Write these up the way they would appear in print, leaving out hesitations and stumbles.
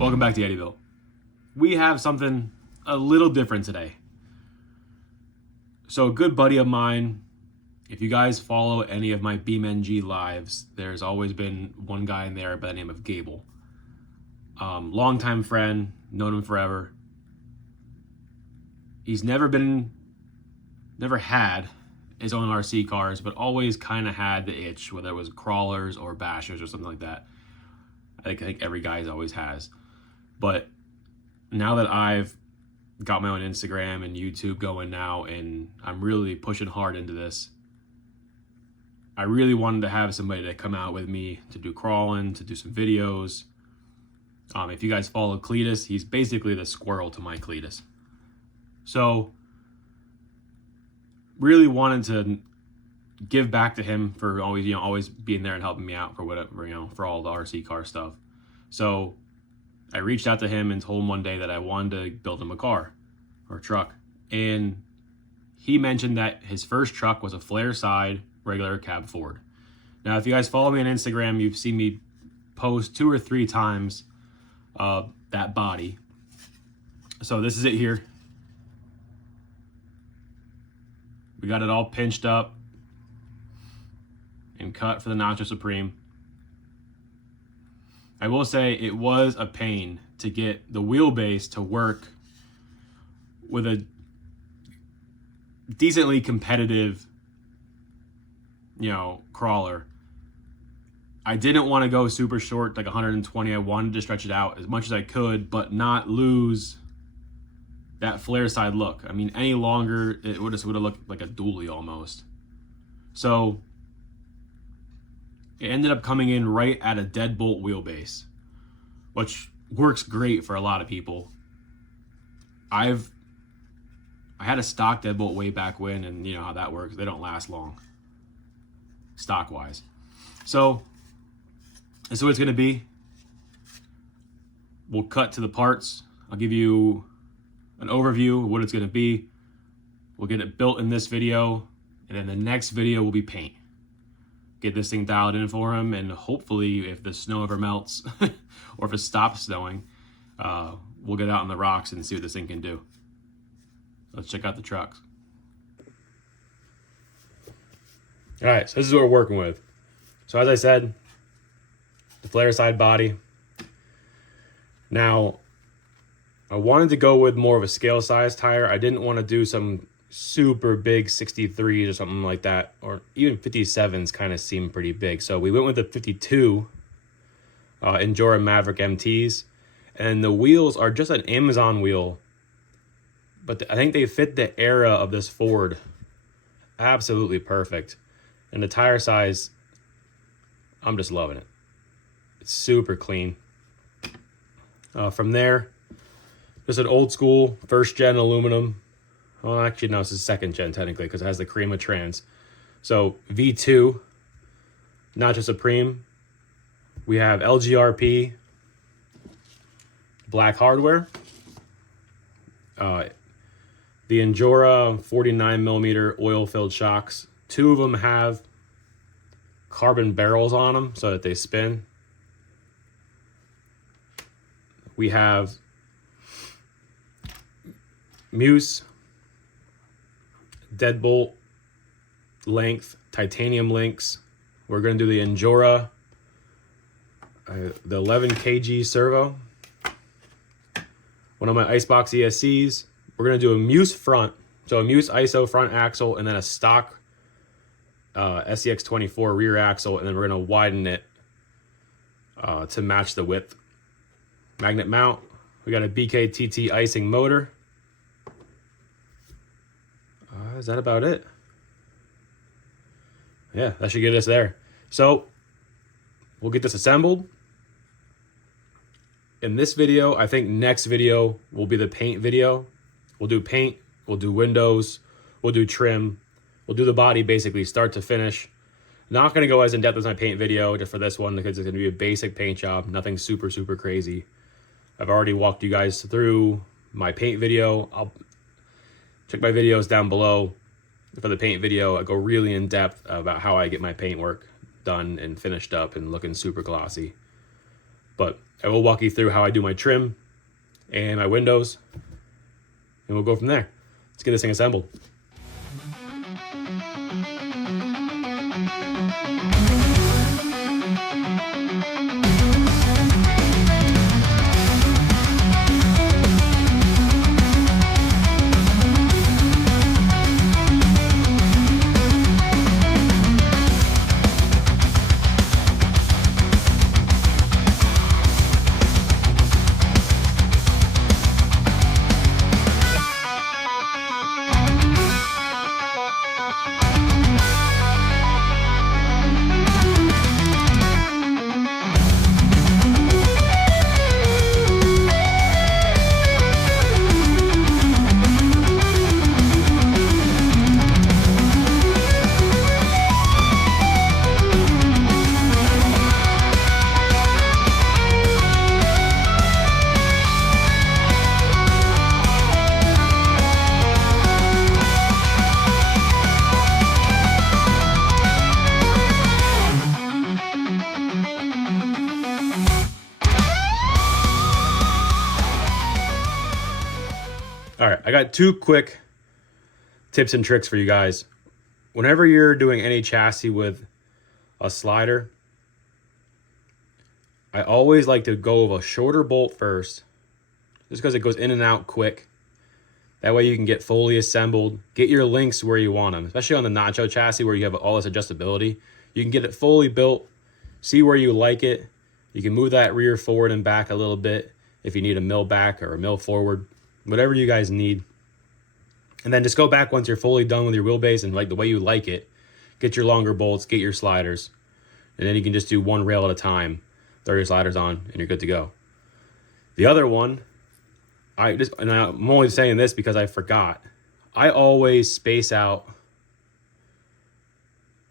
Welcome back to Yetibilt. We have something a little different today. So a good buddy of mine, if you guys follow any of my BeamNG lives, there's always been one guy in there by the name of Gable. Longtime friend, known him forever. He's never had his own RC cars, but always kind of had the itch, whether it was crawlers or bashers or something like that. I think every guy always has. But now that I've got my own Instagram and YouTube going now, and I'm really pushing hard into this, I really wanted to have somebody to come out with me to do crawling, to do some videos. If you guys follow Cletus, he's basically the squirrel to my Cletus. So really wanted to give back to him for always being there and helping me out for whatever, for all the RC car stuff. So I reached out to him and told him one day that I wanted to build him a car or a truck. And he mentioned that his first truck was a Flareside regular cab Ford. Now, if you guys follow me on Instagram, you've seen me post 2 or 3 times that body. So this is it here. We got it all pinched up and cut for the Nacho Supreme. I will say it was a pain to get the wheelbase to work with a decently competitive, crawler. I didn't want to go super short, like 120. I wanted to stretch it out as much as I could, but not lose that Flareside look. I mean, any longer, it would have looked like a dually almost. So it ended up coming in right at a deadbolt wheelbase, which works great for a lot of people. I had a stock deadbolt way back when, and you know how that works. They don't last long, stock-wise. So that's what it's going to be. We'll cut to the parts. I'll give you an overview of what it's going to be. We'll get it built in this video, and then the next video will be paint. Get this thing dialed in for him, and hopefully if the snow ever melts or if it stops snowing, we'll get out on the rocks and see what this thing can do. Let's check out the trucks. All right, so this is what we're working with. So as I said, the Flareside body. Now, I wanted to go with more of a scale size tire. I didn't want to do some super big 63s or something like that, or even 57s kind of seem pretty big. So we went with the 52 Endura Maverick MTs, and the wheels are just an Amazon wheel, but I think they fit the era of this Ford absolutely perfect. And the tire size, I'm just loving it. It's super clean. From there, just an old school first gen aluminum. Well, actually, no, this is second gen technically because it has the Crema Trans. So V2, Nacho Supreme. We have LGRP, black hardware. The Endura 49mm oil-filled shocks. 2 of them have carbon barrels on them so that they spin. We have Muse deadbolt length titanium links. We're going to do the Endura, the 11 kg servo, one of my Icebox ESCs. We're going to do a Muse front, so a Muse ISO front axle, and then a stock SCX24 rear axle, and then we're going to widen it to match the width. Magnet mount. We got a BKTT icing motor. Is that about it? Yeah, that should get us there. So we'll get this assembled. In this video, I think next video will be the paint video. We'll do paint, we'll do windows, we'll do trim, we'll do the body basically start to finish. Not going to go as in depth as my paint video just for this one because it's going to be a basic paint job, nothing super crazy. I've already walked you guys through my paint video. I'll check my videos down below for the paint video. I go really in depth about how I get my paint work done and finished up and looking super glossy. But I will walk you through how I do my trim and my windows, and we'll go from there. Let's get this thing assembled. All right, I got 2 quick tips and tricks for you guys. Whenever you're doing any chassis with a slider, I always like to go with a shorter bolt first, just because it goes in and out quick. That way you can get fully assembled, get your links where you want them, especially on the Nacho chassis where you have all this adjustability. You can get it fully built, see where you like it. You can move that rear forward and back a little bit if you need a mill back or a mill forward, whatever you guys need. And then just go back once you're fully done with your wheelbase and like the way you like it. Get your longer bolts, get your sliders, and then you can just do one rail at a time. Throw your sliders on and you're good to go. The other one, I'm only saying this because I forgot. I always space out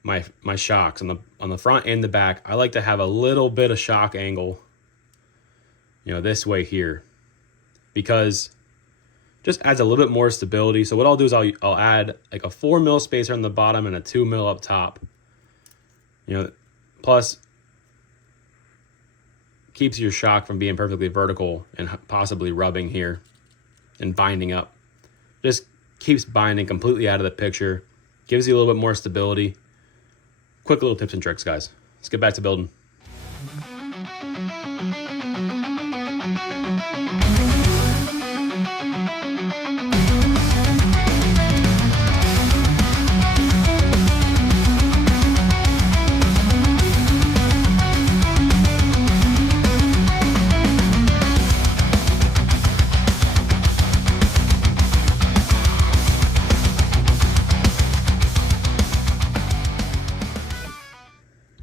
my shocks on the front and the back. I like to have a little bit of shock angle, this way here, because just adds a little bit more stability. So what I'll do is I'll add like a 4 mil spacer on the bottom and a 2 mil up top. Plus keeps your shock from being perfectly vertical and possibly rubbing here and binding up. Just keeps binding completely out of the picture. Gives you a little bit more stability. Quick little tips and tricks, guys. Let's get back to building.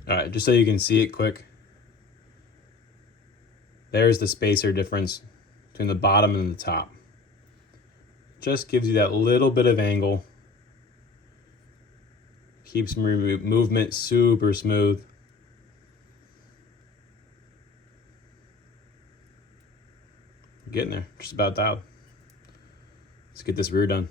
Alright, just so you can see it quick. There's the spacer difference between the bottom and the top. Just gives you that little bit of angle. Keeps movement super smooth. Getting there, just about dialed. Let's get this rear done.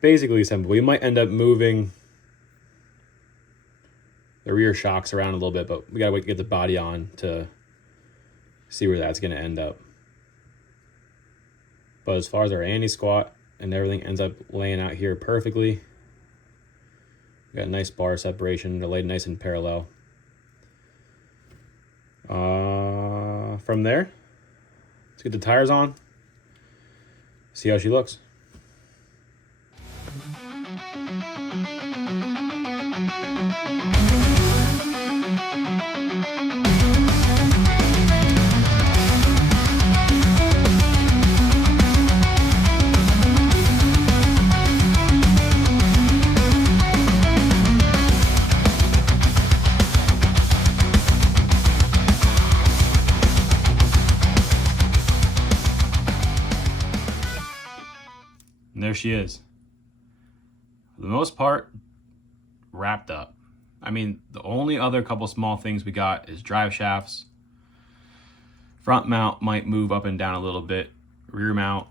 Basically simple. You might end up moving The rear shocks around a little bit, but we gotta wait to get the body on to see where that's gonna end up. But as far as our anti-squat and everything ends up laying out here perfectly. We got a nice bar separation. They're laid nice and parallel. From there, let's get the tires on. See how she looks. And there she is. For the most part, wrapped up. I mean, the only other couple small things we got is drive shafts. Front mount might move up and down a little bit. Rear mount,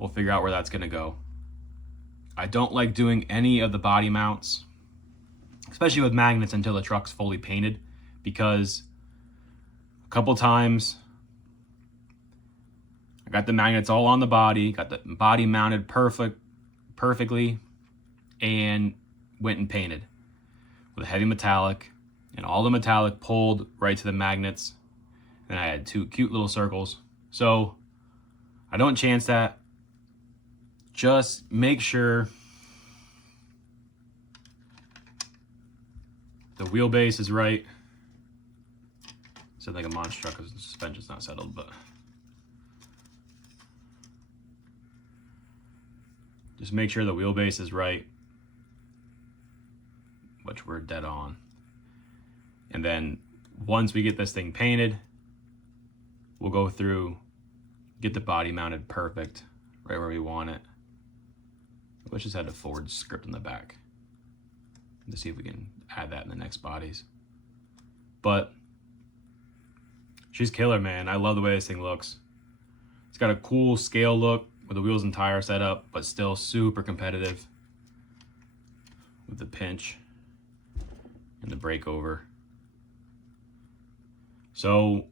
we'll figure out where that's gonna go. I don't like doing any of the body mounts, especially with magnets, until the truck's fully painted, because a couple times I got the magnets all on the body, got the body mounted perfectly, and went and painted with a heavy metallic, and all the metallic pulled right to the magnets, and I had 2 cute little circles. So I don't chance that. Just make sure the wheelbase is right. Sounds like a monster truck because the suspension's not settled, but just make sure the wheelbase is right, which we're dead on. And then once we get this thing painted, we'll go through, get the body mounted perfect, right where we want it. Let's just add a Ford script in the back to see if we can add that in the next bodies. But she's killer, man. I love the way this thing looks. It's got a cool scale look with the wheels and tire setup, but still super competitive with the pinch and the breakover. So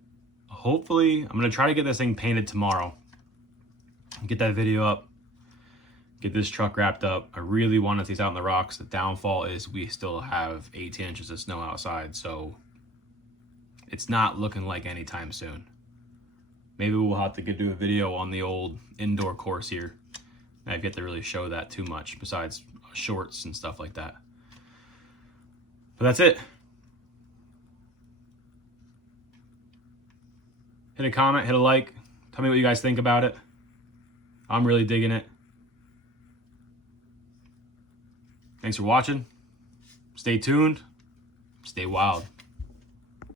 hopefully, I'm gonna try to get this thing painted tomorrow. Get that video up, get this truck wrapped up. I really want to see this out on the rocks. The downfall is we still have 18 inches of snow outside, so it's not looking like anytime soon. Maybe we'll have to do a video on the old indoor course here. I've yet to really show that too much, besides shorts and stuff like that. But that's it. Hit a comment, hit a like. Tell me what you guys think about it. I'm really digging it. Thanks for watching. Stay tuned. Stay wild.